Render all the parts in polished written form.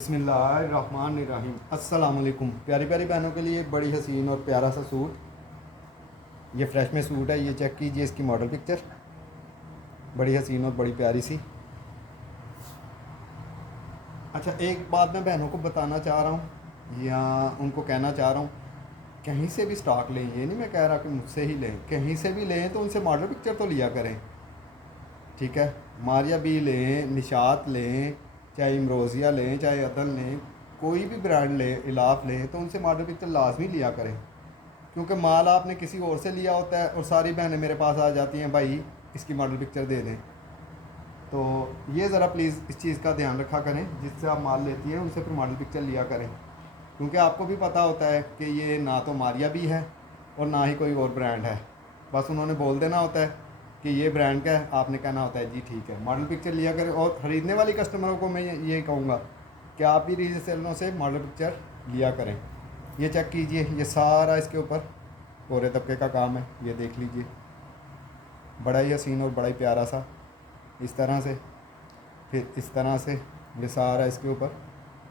बिस्मिल्लाहिर्रहमानिर्रहीम। अस्सलाम वालेकुम। प्यारी प्यारी बहनों के लिए बड़ी हसीन और प्यारा सा सूट, ये फ्रेश में सूट है। ये चेक कीजिए इसकी मॉडल पिक्चर, बड़ी हसीन और बड़ी प्यारी सी। अच्छा, एक बात मैं बहनों को बताना चाह रहा हूँ या उनको कहना चाह रहा हूँ, कहीं से भी स्टॉक लें, ये नहीं मैं कह रहा कि मुझसे ही लें, कहीं से भी लें तो उनसे मॉडल पिक्चर तो लिया करें। ठीक है, मारिया भी लें, निशात लें, चाहे इमरोज़िया लें, चाहे अदल लें, कोई भी ब्रांड लें, इलाफ लें, तो उनसे मॉडल पिक्चर लाजमी लिया करें। क्योंकि माल आपने किसी और से लिया होता है और सारी बहनें मेरे पास आ जाती हैं, भाई इसकी मॉडल पिक्चर दे दें। तो ये ज़रा प्लीज़ इस चीज़ का ध्यान रखा करें, जिससे आप माल लेती हैं उनसे फिर मॉडल पिक्चर लिया करें। क्योंकि आपको भी पता होता है कि ये ना तो मारिया भी है और ना ही कोई और ब्रांड है। बस उन्होंने बोल देना होता है कि ये ब्रांड का है, आपने कहना होता है जी ठीक है, मॉडल पिक्चर लिया करें। और ख़रीदने वाली कस्टमरों को मैं ये कहूँगा कि आप भी रीसेलरों से मॉडल पिक्चर लिया करें। ये चेक कीजिए, ये सारा इसके ऊपर कोरे तबके का काम है, ये देख लीजिए, बड़ा ही हसीन और बड़ा ही प्यारा सा। इस तरह से, फिर इस तरह से, ये सारा इसके ऊपर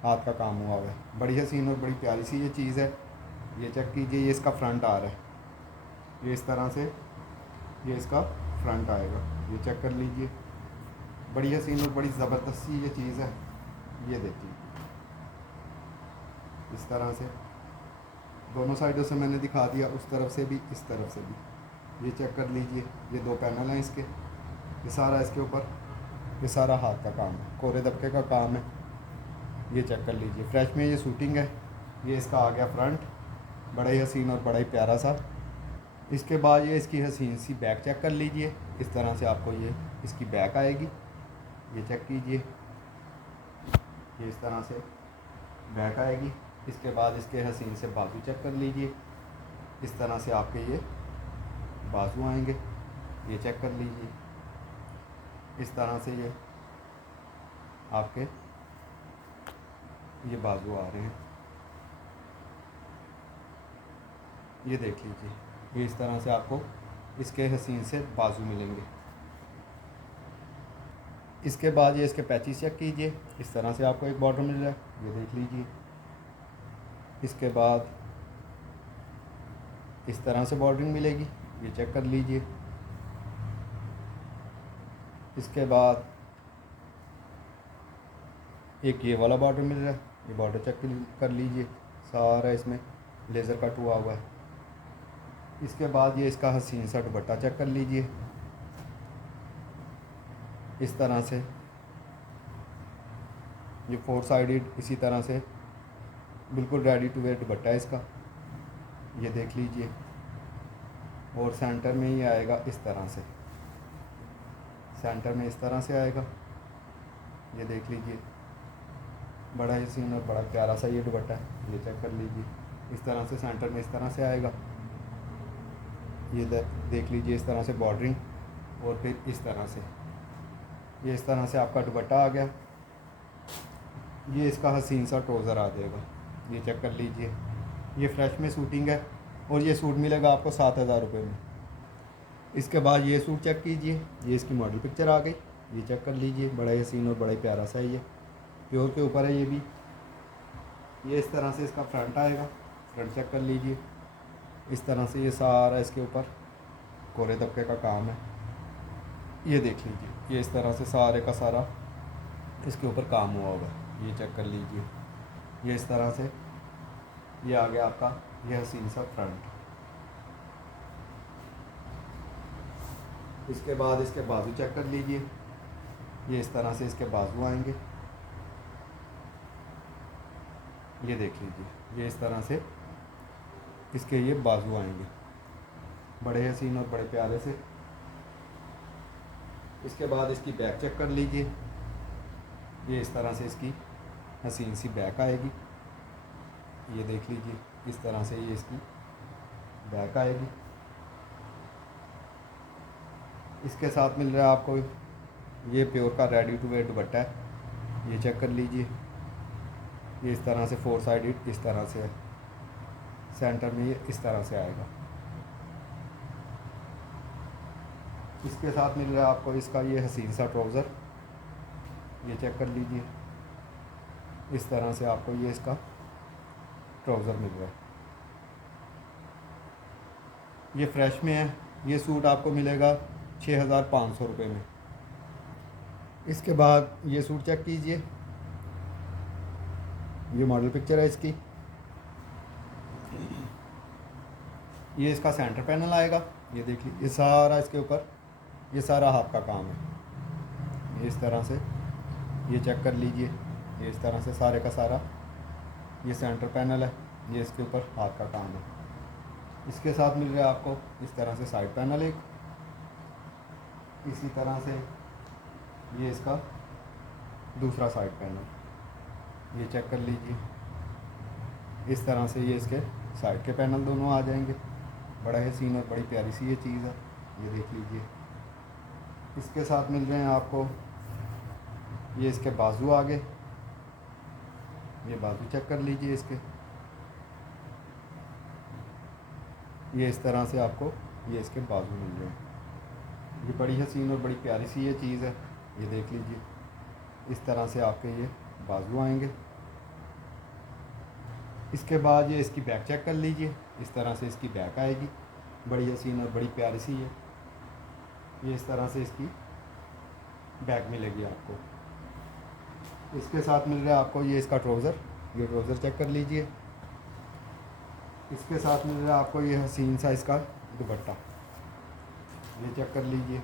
हाथ का काम हुआ हुआ है। बड़ी हसीन और बड़ी प्यारी सी ये चीज़ है। ये चेक कीजिए, ये इसका फ्रंट आ रहा है, ये इस तरह से ये इसका फ्रंट आएगा। ये चेक कर लीजिए, बड़ी हसीन और बड़ी ज़बरदस्त सी ये चीज़ है। ये देखिए, इस तरह से दोनों साइडों से मैंने दिखा दिया, उस तरफ से भी इस तरफ से भी। ये चेक कर लीजिए, ये दो पैनल हैं इसके, ये सारा इसके ऊपर, ये सारा हाथ का काम है, कोरे दबके का काम है। ये चेक कर लीजिए, फ्रेश में ये शूटिंग है। ये इसका आ गया फ्रंट, बड़ा ही हसीन और बड़ा ही प्यारा सा। इसके बाद ये इसकी हसीन सी बैक चेक कर लीजिए, इस तरह से आपको ये इसकी बैक आएगी। ये चेक कीजिए, ये इस तरह से बैक आएगी। इसके बाद इसके हसीन से बाजू चेक कर लीजिए, इस तरह से आपके ये बाजू आएंगे। ये चेक कर लीजिए, इस तरह से ये आपके ये बाजू आ रहे हैं। ये देख लीजिए, ये इस तरह से आपको इसके हसीन से बाजू मिलेंगे। इसके बाद ये इसके पैचेस चेक कीजिए, इस तरह से आपको एक बॉर्डर मिल रहा है, ये देख लीजिए। इसके बाद इस तरह से बॉर्डरिंग मिलेगी, ये चेक कर लीजिए। इसके बाद एक ये वाला बॉर्डर मिल रहा है, ये बॉर्डर चेक कर लीजिए, सारा इसमें लेज़र कट हुआ हुआ है। इसके बाद ये इसका हसीन सा दुपट्टा चेक कर लीजिए, इस तरह से ये 4 साइडेड इसी तरह से बिल्कुल रेडी टू वेयर दुपट्टा है इसका। ये देख लीजिए, और सेंटर में ही आएगा इस तरह से, सेंटर में इस तरह से आएगा। ये देख लीजिए, बड़ा ही हसीन और बड़ा प्यारा सा ये दुपट्टा है। ये चेक कर लीजिए, इस तरह से सेंटर में इस तरह से आएगा। ये देख लीजिए, इस तरह से बॉर्डरिंग, और फिर इस तरह से ये इस तरह से आपका दुपट्टा आ गया। ये इसका हसीन सा ट्राउज़र आ जाएगा। ये चेक कर लीजिए, ये फ्रेश में शूटिंग है और ये सूट मिलेगा आपको 7,000 रुपये में। इसके बाद ये सूट चेक कीजिए, ये इसकी मॉडल पिक्चर आ गई। ये चेक कर लीजिए, बड़ा ही हसीन और बड़ा ही प्यारा सा है, ये प्योर के ऊपर है ये भी। ये इस तरह से इसका फ्रंट आएगा, फ्रंट चेक कर लीजिए। इस तरह से ये सारा इसके ऊपर कोरे तबके का काम है। ये देख लीजिए, ये इस तरह से सारे का सारा इसके ऊपर काम हुआ होगा। ये चेक कर लीजिए, ये इस तरह से ये आ गया आपका ये हसीन सा फ्रंट। इसके बाद इसके बाजू चेक कर लीजिए, ये इस तरह से इसके बाजू आएंगे। ये देख लीजिए, ये इस तरह से इसके ये बाजू आएंगे, बड़े हसीन और बड़े प्यारे से। इसके बाद इसकी बैक चेक कर लीजिए, ये इस तरह से इसकी हसीन सी बैक आएगी। ये देख लीजिए, इस तरह से ये इसकी बैक आएगी। इसके साथ मिल रहा है आपको ये प्योर का रेडी टू वेयर दुपट्टा है। ये चेक कर लीजिए, ये इस तरह से 4 साइडेड इस तरह से है, सेंटर में ये इस तरह से आएगा। इसके साथ मिल रहा है आपको इसका ये हसीन सा ट्राउज़र। ये चेक कर लीजिए, इस तरह से आपको ये इसका ट्राउज़र मिल रहा है। ये फ्रेश में है। ये सूट आपको मिलेगा 6,500 रुपये में। इसके बाद ये सूट चेक कीजिए, ये मॉडल पिक्चर है इसकी। ये इसका सेंटर पैनल आएगा, ये देख लीजिए, ये सारा इसके ऊपर ये सारा हाथ का काम है। ये इस तरह से ये चेक कर लीजिए, ये इस तरह से सारे का सारा ये सेंटर पैनल है, ये इसके ऊपर हाथ का काम है। इसके साथ मिल रहा है आपको इस तरह से साइड पैनल एक, इसी तरह से ये इसका दूसरा साइड पैनल, ये चेक कर लीजिए। इस तरह से ये इसके साइड के पैनल दोनों आ जाएंगे। बड़ा हसीन और बड़ी प्यारी सी ये चीज़ है, ये देख लीजिए। इसके साथ मिल रहे हैं आपको ये इसके बाजू आगे, ये बाजू चेक कर लीजिए इसके। ये इस तरह से आपको ये इसके बाजू मिल रहे हैं। ये बड़ी हसीन और बड़ी प्यारी सी ये चीज़ है, ये देख लीजिए। इस तरह से आपके ये बाजू आएंगे। इसके बाद ये इसकी बैक चेक कर लीजिए, इस तरह से इसकी बैक आएगी, बड़ी हसीन और बड़ी प्यारी सी है। ये इस तरह से इसकी बैक मिलेगी आपको। इसके साथ मिल रहा है आपको ये इसका ट्राउज़र, ये ट्राउज़र चेक कर लीजिए। इसके साथ मिल रहा है आपको ये हसीन सा इसका दुपट्टा, ये चेक कर लीजिए,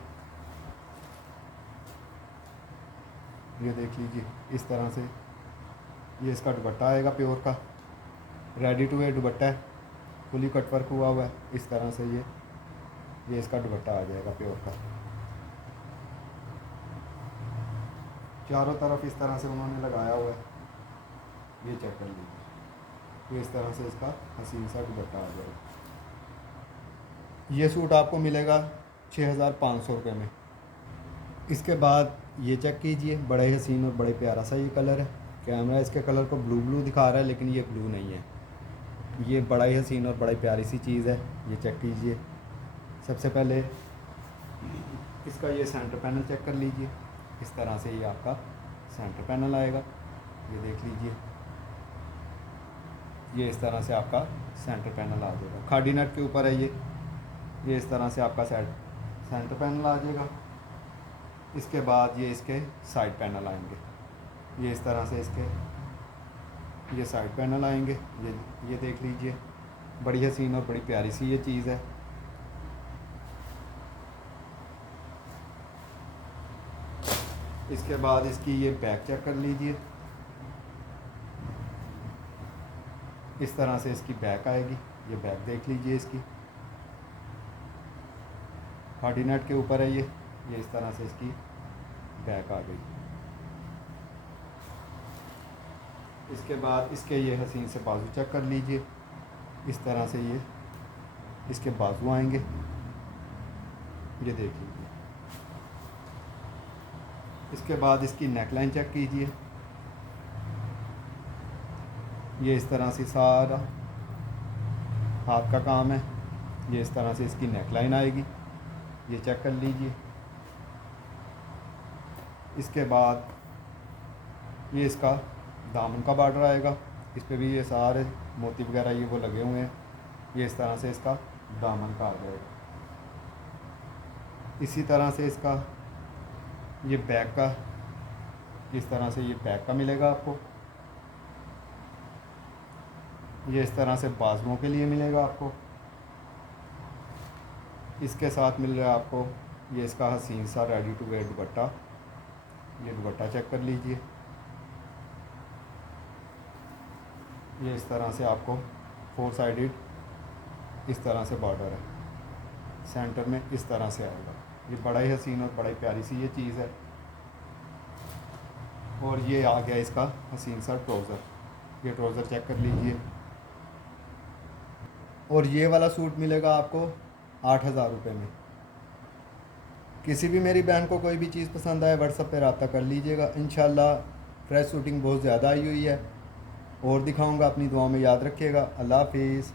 ये देख लीजिए। इस तरह से ये इसका दुपट्टा आएगा, प्योर का रेडी टू वेयर दुपट्टा है, फुली कट वर्क हुआ हुआ है। इस तरह से ये इसका दुपट्टा आ जाएगा प्योर का। चारों तरफ इस तरह से उन्होंने लगाया हुआ है, ये चेक कर लीजिए। तो इस तरह से इसका हसीन सा दुपट्टा आ जाएगा। ये सूट आपको मिलेगा 6,500 रुपये में। इसके बाद ये चेक कीजिए, बड़े हसीन और बड़े प्यारा सा ये कलर है। कैमरा इसके कलर को ब्लू दिखा रहा है, लेकिन ये ब्लू नहीं है। ये बड़ा ही हसीन और बड़ी प्यारी सी चीज़ है, ये चेक कीजिए। सबसे पहले इसका ये सेंटर पैनल चेक कर लीजिए, इस तरह से ये आपका सेंटर पैनल आएगा, ये देख लीजिए। ये इस तरह से आपका सेंटर पैनल आ जाएगा, खाड़ी नट के ऊपर है ये इस तरह से आपका सेंटर पैनल आ जाएगा। इसके बाद ये इसके साइड पैनल आएंगे, ये इस तरह से इसके ये साइड पैनल आएंगे, ये देख लीजिए। बड़ी हसीन और बड़ी प्यारी सी ये चीज़ है। इसके बाद इसकी ये बैक चेक कर लीजिए, इस तरह से इसकी बैक आएगी, ये बैक देख लीजिए इसकी। खाड़ी नट के ऊपर है ये इस तरह से इसकी बैक आ गई। इसके बाद इसके ये हसीन से बाजू चेक कर लीजिए, इस तरह से ये इसके बाजू आएंगे, ये देख लीजिए। इसके बाद इसकी नेकलाइन चेक कीजिए, ये इस तरह से सारा हाथ का काम है, ये इस तरह से इसकी नेकलाइन आएगी, ये चेक कर लीजिए। इसके बाद ये इसका दामन का बॉर्डर आएगा, इस पे भी ये सारे मोती वगैरह ये वो लगे हुए हैं, ये इस तरह से इसका दामन का आ जाएगा। इसी तरह से इसका ये बैक का, इस तरह से ये बैक का मिलेगा आपको, ये इस तरह से बाजुओं के लिए मिलेगा आपको। इसके साथ मिल रहा है आपको ये इसका हसीन सा रेडी टू वेयर दुपट्टा, ये दुपट्टा चेक कर लीजिए। ये इस तरह से आपको 4 साइडेड इस तरह से बॉर्डर है, सेंटर में इस तरह से आएगा। ये बड़ा ही हसीन और बड़ा ही प्यारी सी ये चीज़ है। और ये आ गया इसका हसीन सा ट्राउज़र, ये ट्राउज़र चेक कर लीजिए। और ये वाला सूट मिलेगा आपको 8,000 रुपये में। किसी भी मेरी बहन को कोई भी चीज़ पसंद आए व्हाट्सएप पे रब्ता कर लीजिएगा। इंशाल्लाह फ्रेश शूटिंग बहुत ज़्यादा आई हुई है और दिखाऊंगा, अपनी दुआ में याद रखिएगा। अल्लाह हाफिज़।